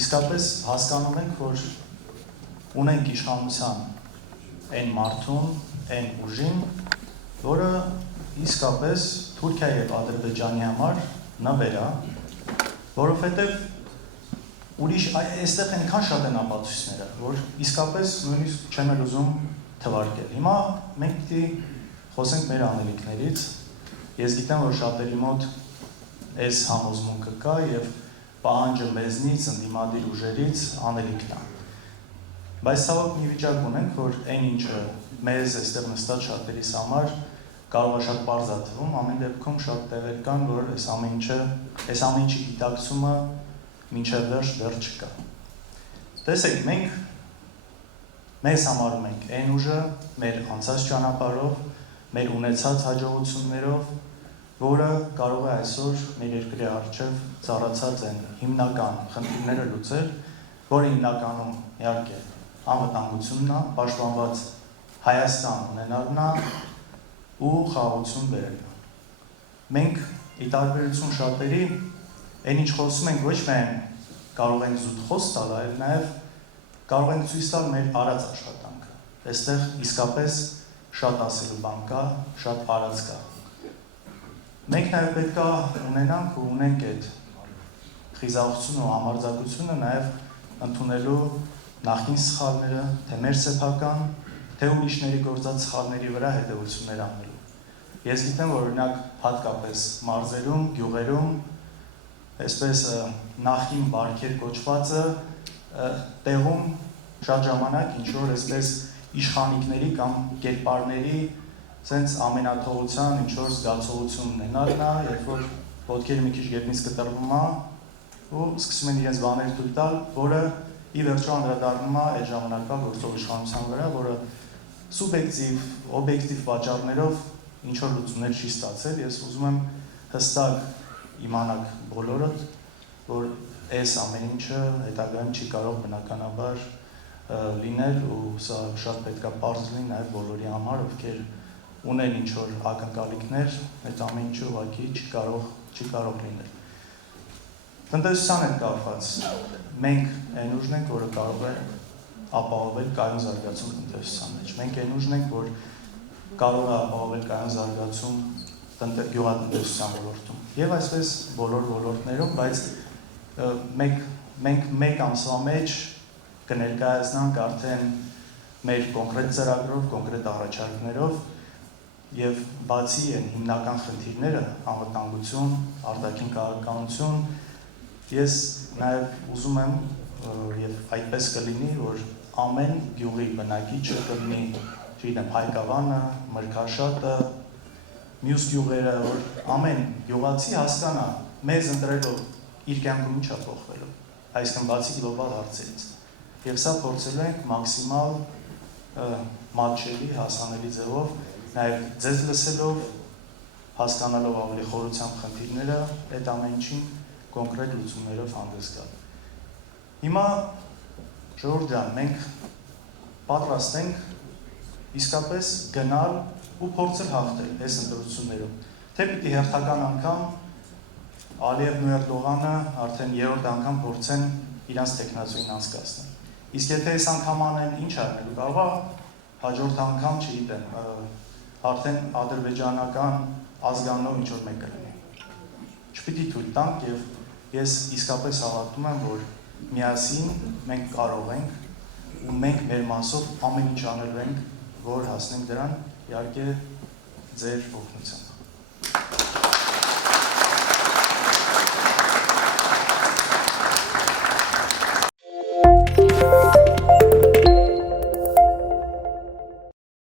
իսկապես հասկանում ենք, որ ունենք իշխանության այն մարդուն, այն ուժին, որը իսկապես Թուրքիայի և Ադրբեջանի համար նվեր է, որովհետև ուրիշ այստեղ այնքան շատ են ապացույցները, որ իսկապես նույնիսկ չեմ էլ ուզում թվարկել։ Հիմա մենք պիտի խոսենք մեր անելիքներից, ես գիտեմ, որ շատերի մոտ այս համոզմունքը կա և պահանջը մեզնից, ընդդիմադիր ուժերից անելիքն է։ Բայց ցավոք մի վիճակ ունենք, որ այն ինչը մեզ այստեղ նստած շատերիս համար կարող է շատ պարզ է թվում, ամեն դեպքում շատ տեղեր կան, որ այս ամեն ինչի գիտակցումը մինչև վերջ դեռ չկա։ Տեսեք, մենք մեզ համարում ենք այն ուժը մեր անցած ճանապարհով, մեր ունեցած հաջողություններով, որը կարող է այսօր մեր երկրի առջև ծառացած են հիմնական խնդիրները լուծել, որը հիմնականում իհարկե անվտանգությունն է, պաշտպանված Հայաստան ունենալն է ու խաղաղություն բերելն է։ Մենք ի տարբերություն շատերի այն ինչ խոսում ենք ոչ միայն կարող ենք զուտ խոս տալ, այլ նաև կարող ենք ցույց տալ մեր արած աշխատանքը։ Այստեղ իսկապես շատ ասելու բան կա, շատ արած կա։ Մենք նաև պետք է ունենանք ու ունենք այդ խիզախությունը ու համարձակությունը նաև ընդունելու նախկին սխալները, թե մեր սեփական, թե ուրիշների գործած սխալների վրա հետևություններ անելու։ Ես գիտեմ, որ օրինակ հատկապես մարզերում, գյուղերում, այսպես նախկին բարքեր կոչվածը տեղում շատ ժամանակ ինչ որ այսպես իշխանիկների կամ կերպարների սենց ամենաթողության ինչ որ զգացողություն ունենալն է, երբ որ ոտքերը մի քիչ գետնից կտրվում է ու սկսում են իրենց բաներ թույլ տալ, որը ի վերջո անդրադառնում է այդ ժամանակվա գործող իշխանության վրա, որը սուբյեկտիվ, օբյեկտիվ պատճառներով ինչ որ լուծումներ չի ստացել։ Ես ուզում եմ հստակ իմանաք բոլորդ, որ այս ամեն ինչը հետագայում չի կարող բնականաբար լինել ու սա շատ պետք է պարզ լինի նաև բոլորի համար, ովքեր ունեն ինչ որ ակնկալիքներ, այդ ամեն ինչը ուղղակի չի կարող լինել։ Տնտեսության հետ կապված մենք այն ուժն ենք, որը կարող է ապահովել կայուն զարգացում տնտեսության մեջ։ Մենք այն ուժն ենք, որ կարող է ապահովել կայուն զարգացում գյուղատնտեսության ոլորտում եւ այսպես բոլոր ոլորտներում, բայց մենք մեկ ամսվա մեջ կներկայացնանք արդեն մեր կոնկրետ ծրագրով, կոնկրետ առաջարկներով եւ բացի այն հիմնական խնդիրները, անվտանգություն, արտաքին քաղաքականություն, ես նաեւ ուզում եմ եւ այդպես կլինի, որ ամեն գյուղի բնակիչը կլինի, չգիտեմ, Հայկավանը, Մրգաշատը, մյուս գյուղերը, որ ամեն գյուղացի հասկանա մեզ ընտրելով իր կյանքում ինչ է փոխվելու, այսինքն բացի գլոբալ հարցերից։ Եվ սա փորձելու ենք մաքսիմալ մատչելի, հասանելի ձևով, նաև ձեզ լսելով, հասկանալով ավելի խորությամբ խնդիրները, այդ ամեն ինչին կոնկրետ լուծումներով հանդես գալ։ Հիմա ժողովուրդ ջան, մենք պատրաստ ենք իսկապես գնալ ու փորձել հաղթել այս ընտրություններում։ Թե պիտի հերթական անգամ Ալիևն ու Էրդողանը արդեն երրորդ անգամ փորձեն իրանց տեխնացուին անցկացնել։ Իսկ եթե այս անգամ անեն, ինչ արնելու, կարող է հաջորդ անգամ, չգիտեմ, արդեն ադրբեջանական ազգանով ինչ որ մեկը լինի։ Չպիտի թույլ տանք եւ ես իսկապես հավատում եմ, որ միասին մենք կարող ենք ու մենք մեր մասով ամեն ինչ անելու ենք, որ հասնենք դրան, իհարկե ձեր օգնությամբ։